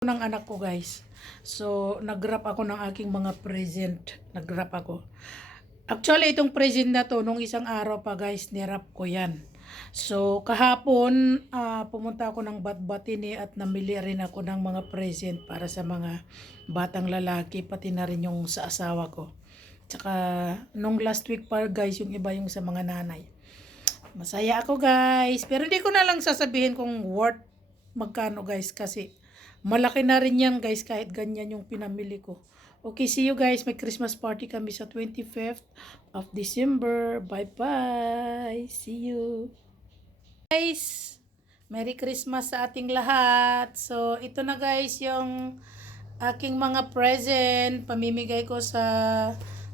Ng anak ko guys. So, nag-wrap ako ng aking mga present. Nag-wrap ako. Actually, itong present na to, nung isang araw pa guys, nirap ko yan. So, kahapon, pumunta ako ng Batbatini at namili rin ako ng mga present para sa mga batang lalaki, pati na rin yung sa asawa ko. Tsaka, nung last week pa guys, yung iba yung sa mga nanay. Masaya ako guys. Pero hindi ko na lang sasabihin kung worth magkano guys kasi malaki na rin yan guys kahit ganyan yung pinamili ko. Okay, see you guys. May Christmas party kami sa 25th of December. Bye-bye. See you. Guys, Merry Christmas sa ating lahat. So, ito na guys yung aking mga present. Pamimigay ko sa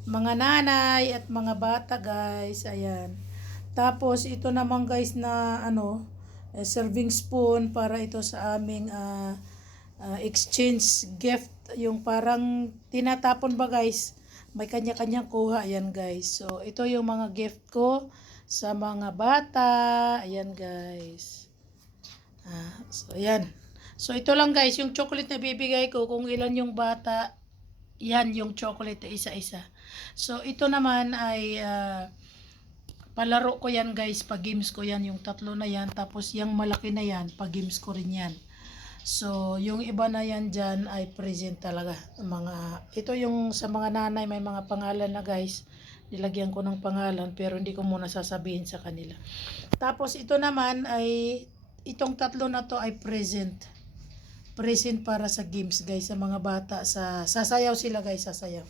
mga nanay at mga bata guys. Ayan. Tapos, ito naman guys na serving spoon para ito sa aming exchange gift, yung parang tinatapon ba guys, may kanya-kanyang kuha. Ayan guys, so ito yung mga gift ko sa mga bata. Ayan guys, so ayan, so ito lang guys yung chocolate na bibigay ko kung ilan yung bata. Yan yung chocolate isa-isa. So ito naman ay palaro ko yan guys, pag games ko yan, yung tatlo na yan, tapos yung malaki na yan, pag games ko rin yan. So, yung iba na yan dyan ay present talaga. Ito yung sa mga nanay, may mga pangalan na guys. Nilagyan ko ng pangalan pero hindi ko muna sasabihin sa kanila. Tapos ito naman ay, itong tatlo na to ay present. Present para sa games guys, sa mga bata. Sasayaw sila guys, sasayaw.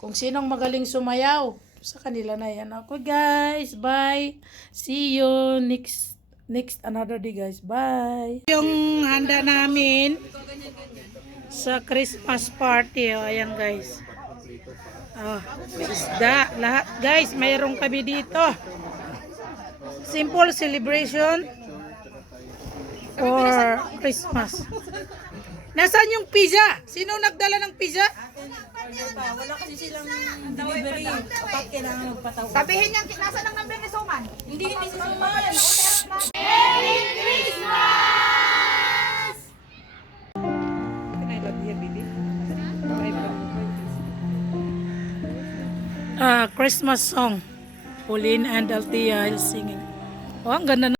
Kung sinong magaling sumayaw, sa kanila na yan. Ako guys, bye. See you next another day guys. Bye. Yung handa namin sa Christmas party. Oh, ayan guys. Oh, may isda. Lahat guys, mayroong kami dito. Simple celebration for Christmas. Nasaan yung pizza? Sino nagdala ng pizza? Wala kasi silang delivery. Kapag kailangan magpatawag. Sabihin niya, nasa ng number ni Suman? Hindi si Suman. Merry Christmas! Christmas song. Pauline and Althea is singing. Oh, ang ganda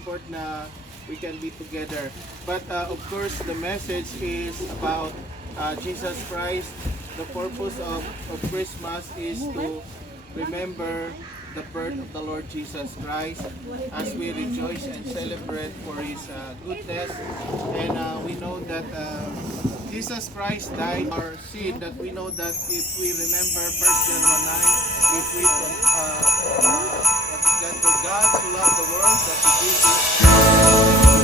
important na we can be together. But of course, the message is about Jesus Christ. The purpose of Christmas is to remember the birth of the Lord Jesus Christ as we rejoice and celebrate for His goodness. And we know that Jesus Christ died our sin, that we know that if we remember 1 John 1:9, if we that for God to love the world that He gave His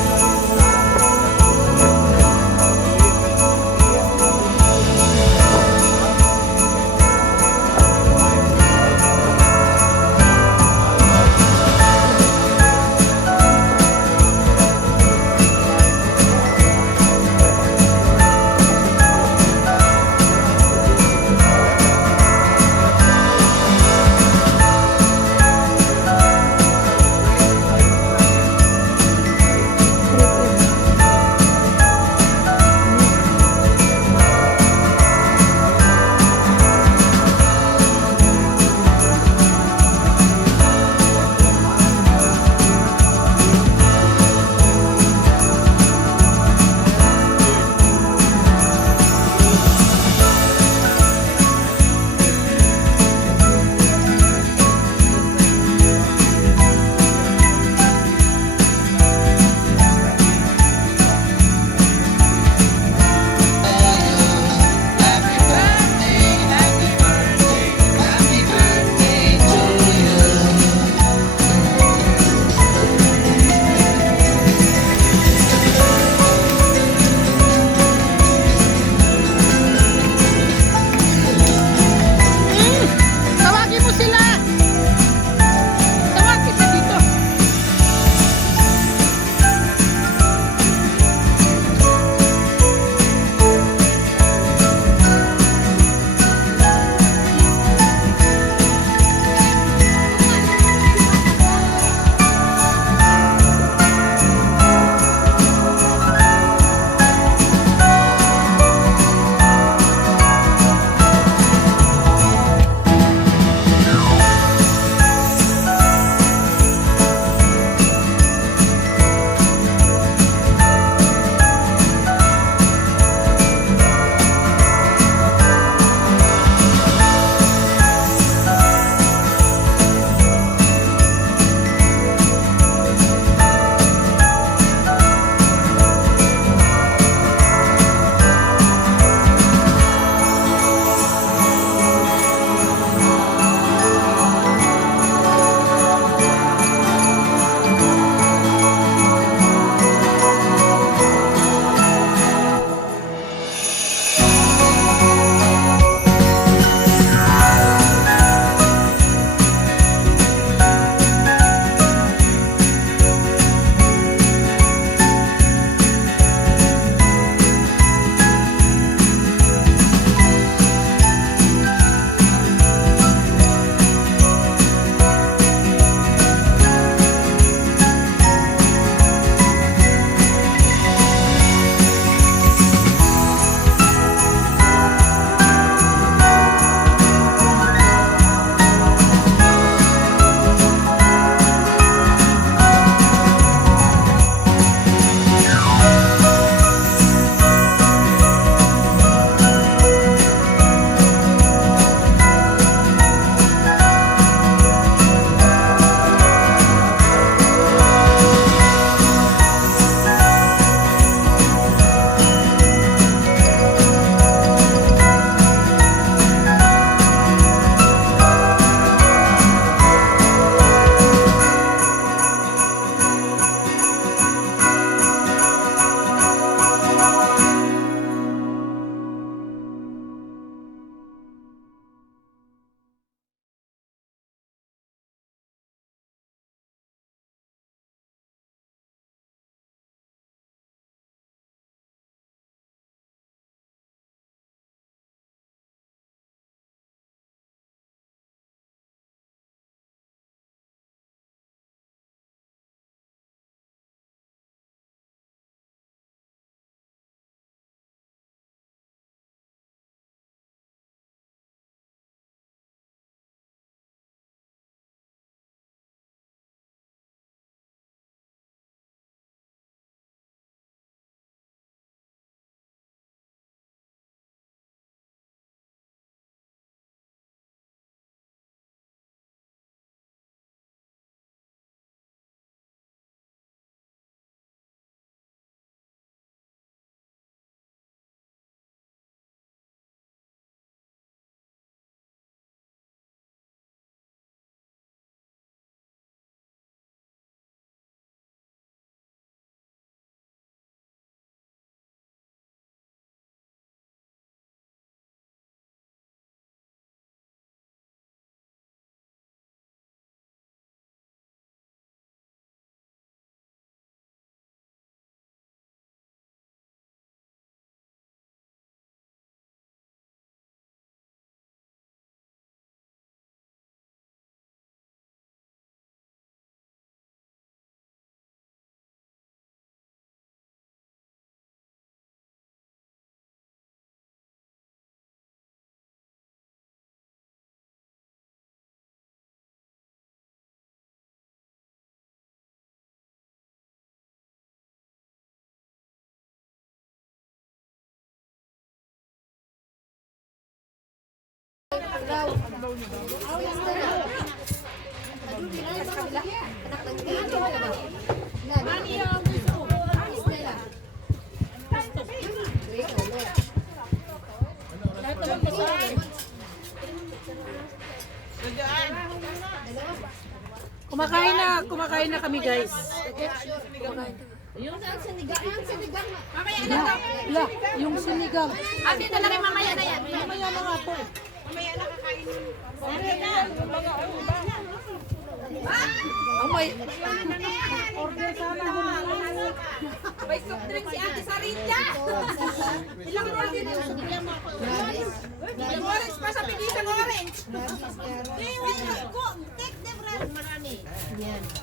Kumakain na kami guys. Yung sinigang. Mamaya na La, la, yung sinigang. Ate, talaga mamaya na yan. Mamaya na nga po. Ang may... Order sana ako na. May soft drink si Ate Sarita. Ilang orange din? Ilang orange pa sa pinisang orange. Take them, Ran. Marami.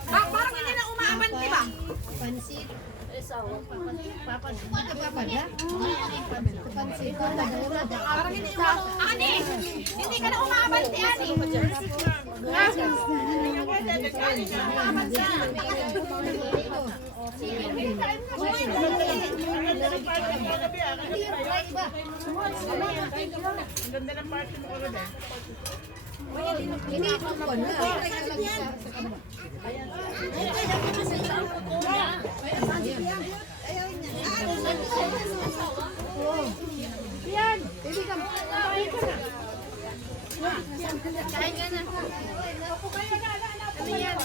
Parang hindi na umaabanti ba? Pansit. Pansit. Parang hindi Ani! Hindi ka na umaabanti, Ani! Ini ito po na. Yan. Hindi ka mo. Kain ka na. Ano yan?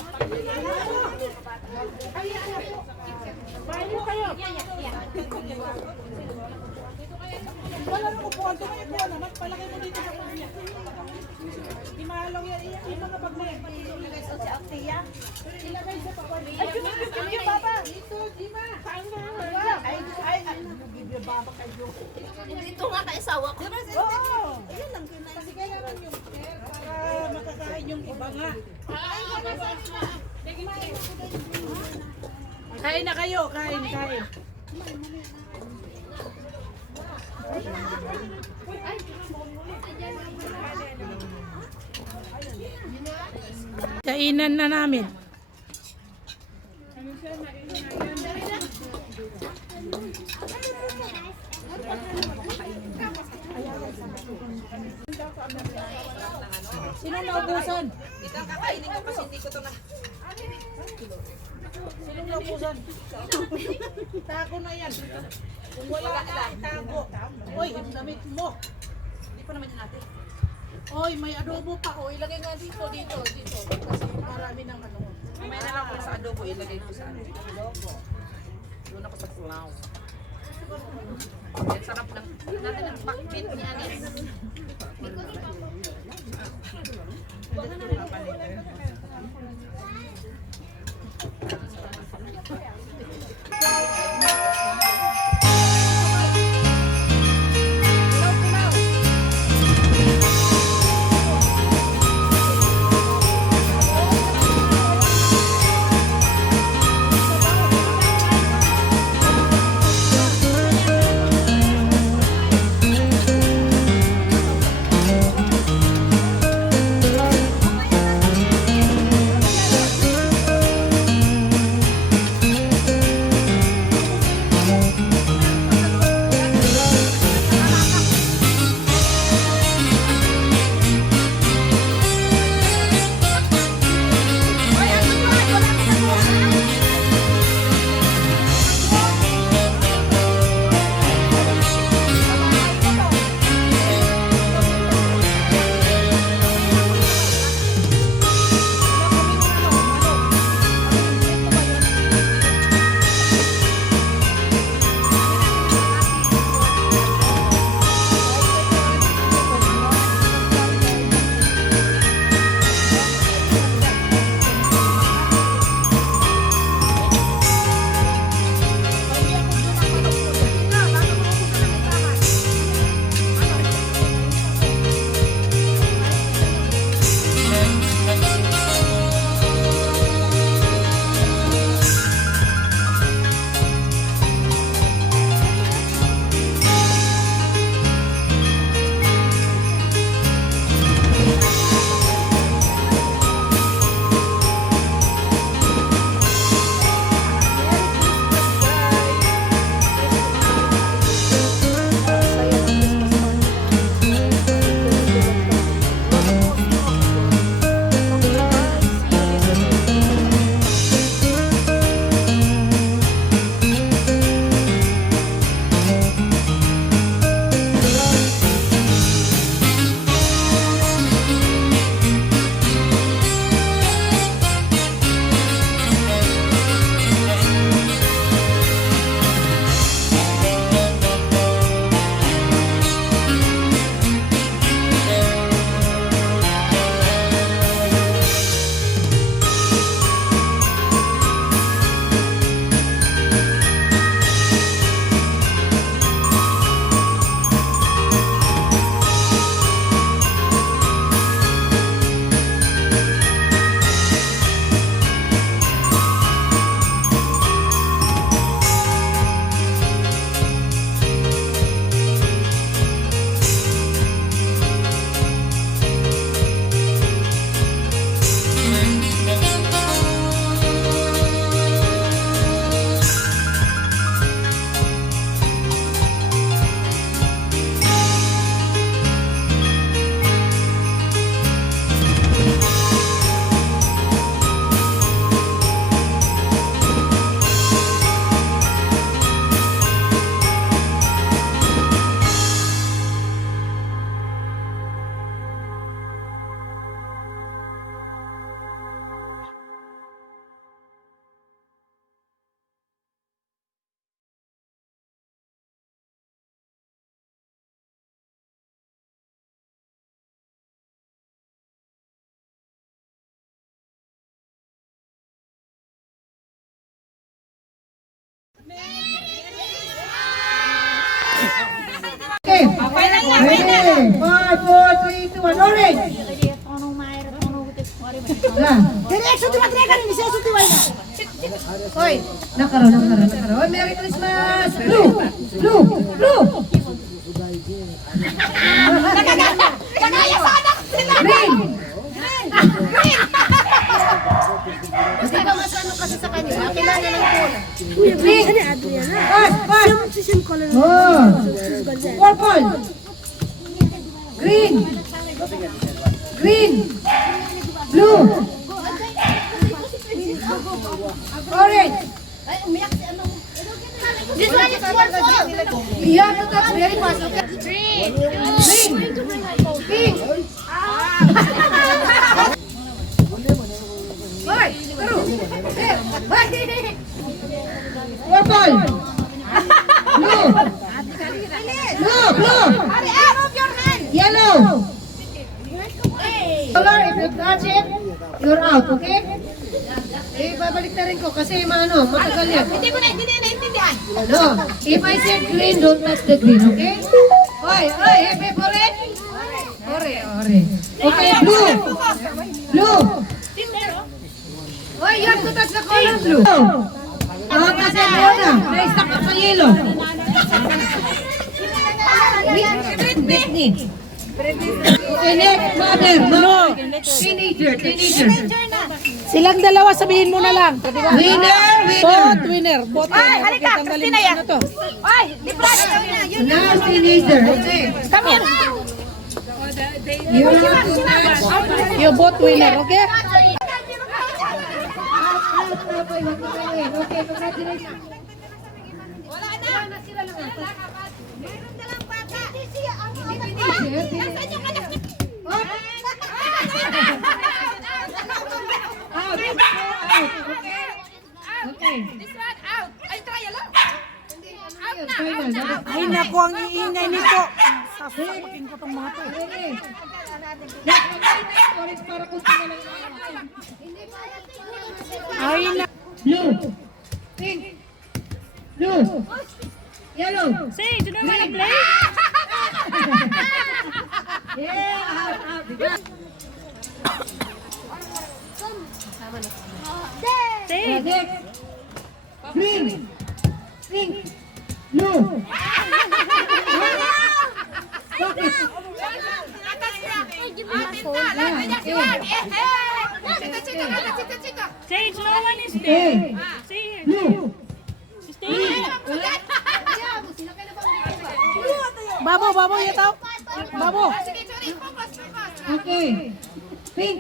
Wala nang upuan. Tumayo po naman. Palagay mo dito sa kanya. Di mahalaw yan. Yung mga bag na yan. Ilagay sa Aktiya. Ilagay sa papan. Ay, yung baba. Dito, di ba? Saan na? Ay, bibya baba kayo. Dito nga kaisawa ko. Oo. Ayun lang. Kasi kailangan yung para makakain yung iba nga. Kain na kayo. Kain. Kainan na namin. Sino naubusan? Ikaw kakainin ko kasi hindi ko ito na... Sino naubusan? Tago na yan. Kung wala na, tago. Uy, ang damit mo. Hindi pa naman natin. Oy, may adobo pa. O, ilagay nga dito. Kasi marami ng ano. Mamaya na lang ako sa adobo, ilagay ko sa ano. Doon ako sa pulaw. Ang sarap ng natin ang pakbit ni Anis. Okay. Ready. 5, 4, 3, 2, 1. Orange. Diretso di matrega ni Seso di wala. Hoy, nakaro. Hoy, Merry Christmas. Blue. Kanaya sa anak sila. Green. Kasi ba mas ano kasi sa kanila? Kailangan ng kulay. Pass. Oh. Purple. Green. Blue. Orange. This one is purple. You have to touch very fast, okay? Green. Pink. Hoy, taro. Purple. Blue. Ari, move your hand. Yellow. Color, if you touch it, you're out, okay? Eh, babalik na rin ko kasi matagal yan. Hindi ko naintindihan. No, if I said green, don't touch the green, okay? Hoy, happy for it? Ore. Okay, blue. Hoy, you have to touch the color blue. Kasi muna, na-stuck up sa yellow. Britney. Okay, next, mother. No. Teenager. Silang dalawa, sabihin mo na lang. Winner. Both Ay, winner. halika, Christina yan. Ano to? Ay, di press. Now, teenager. Okay. Come here. You have to touch. You both winner, okay? Okay, congratulations. Wala na. Meron na lang bata. Nasaan yung anak niya? Okay. This one out. Ay, trial lang. Ay, naku, ang iingay nito. Sasapakin ko tong mga to. Okay. Orange para kung sino lang. Ay, na. Blue. Pink. Blue. Yellow. Say, do you wanna play? Yeah, out. Say. Next. Green. Pink. Blue. Okay. Say, no one is Okay. Say here. Blue. Babo, yataw. Babo. Okay. Pink.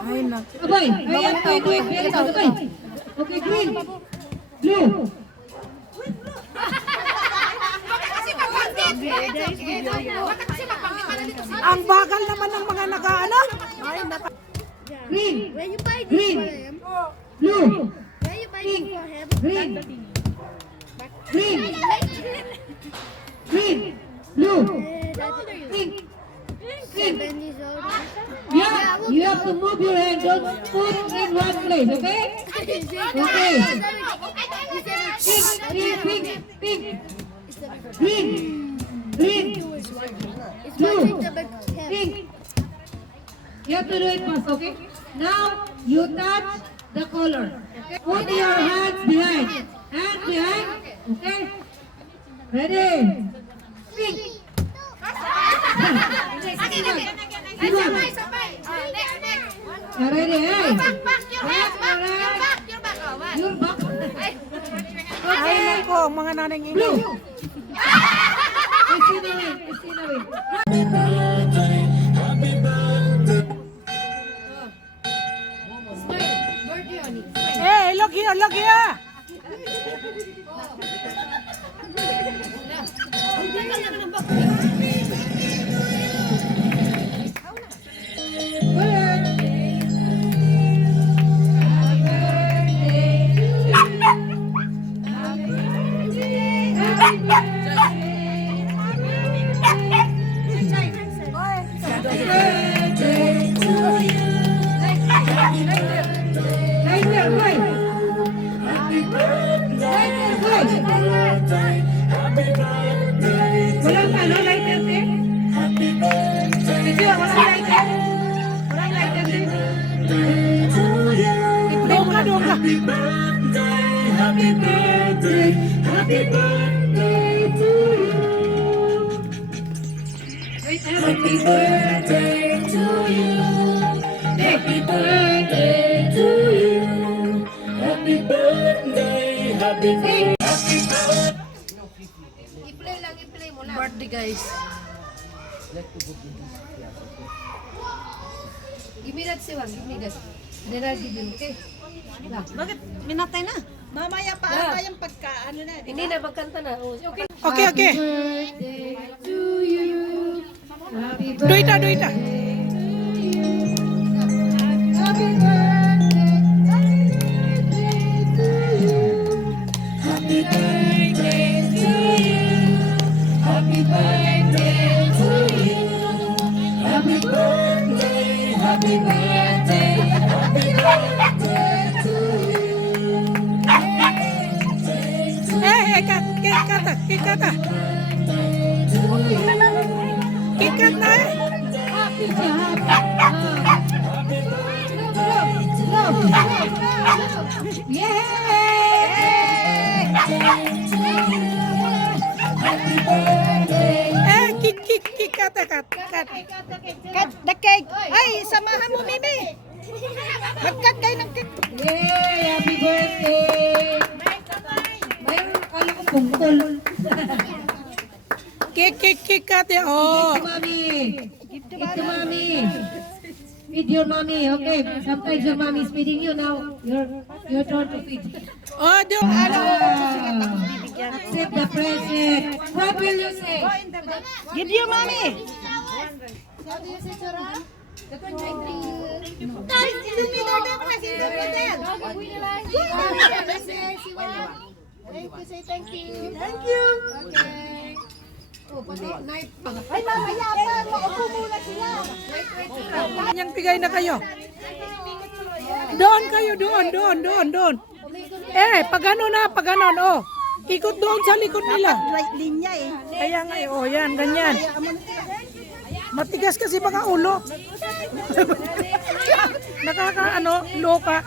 Ay, naku. Abay. Abay. Okay, green. Blue. Ang bagal naman ng mga nag-ano. Ay, naku. Green. Where you buy this Green. for him? Blue. Where you buy this for him? Green. Blue. Pink. 7 years old. Yeah, you have to move your hand. Don't put in one place, okay? Okay. Pink. Green. Blue. Pink. You have to do it fast, okay? Now, you touch the color. Okay? Put your hands behind. Hands behind. Okay? Ready? Pink. Ready, hey? Your back. Ay, naku, ang mga nanay ingay. Blue. Christina win. Hey, look here. Lighter, boy. Happy birthday, happy birthday to you. Happy birthday to you. Happy birthday to you. Happy birthday, happy birthday. I-play lang, i-play mo lang. Birthday guys. Give me that, Siwan. Give me that. And then I'll give you, okay? Bakit? Minatay na. Mamaya pa Yeah. tayong pagka ano na. Hindi na, magkanta na. Oh, okay. Okay, okay. Birthday to you. Happy Duita, duita. Happy birthday, happy birthday to you. Happy birthday to you. Happy birthday, happy birthday, happy birthday to you. Kat, kata. Kikat na eh. Kata. Cut the cake. Ay, samahan mo, Mimi. Mag-cut kayo ng cake. Yay! Happy birthday! Mayroon, kala ko pungkol. Kat ya. Oh. Mommy! Give to mommy! Feed your mommy, okay? Sometimes your mommy is feeding you now. Your turn to feed. Oh, do. Accept the present. What will you say? Give you, Mami. Thank you. Okay. Oh, knife pa. Ay, mamaya pa. Maupo muna sila. Yang bigay na kayo. Doon kayo, doon. Pag ganon, oh. Ikot doon sa likod nila. Right linya eh. Kaya nga, oh, yan, ganyan. Matigas kasi baka ulo. Loka.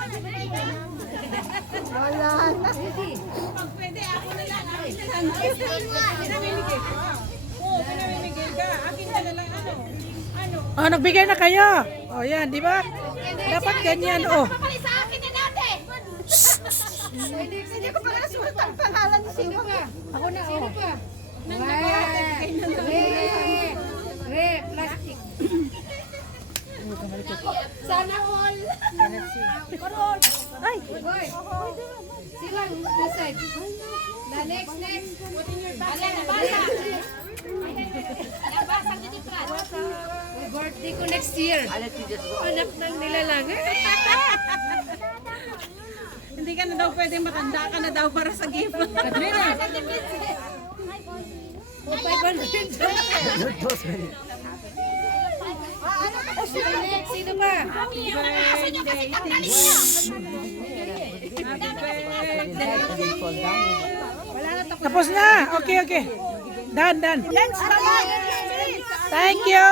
Oh, nagbigay na kayo. Oh, yan, di ba? Dapat ganyan, oh. Sa akin na natin. Hindi ko pa nasulat ang pangalan ni Sino ka? Ako na, oh. Plastic. Sana all. Ay! Hoy! Silang, this side. Next. Put in your bag. Nabasa. Nabasa dito pa. My birthday ko next year. Anak ng nilalang. Hindi ka na daw pwedeng matanda ka na daw para sa gift. Admira. O 500. Sino ba? Tapos na. Okay. Done. Thanks, Mama. Thank you.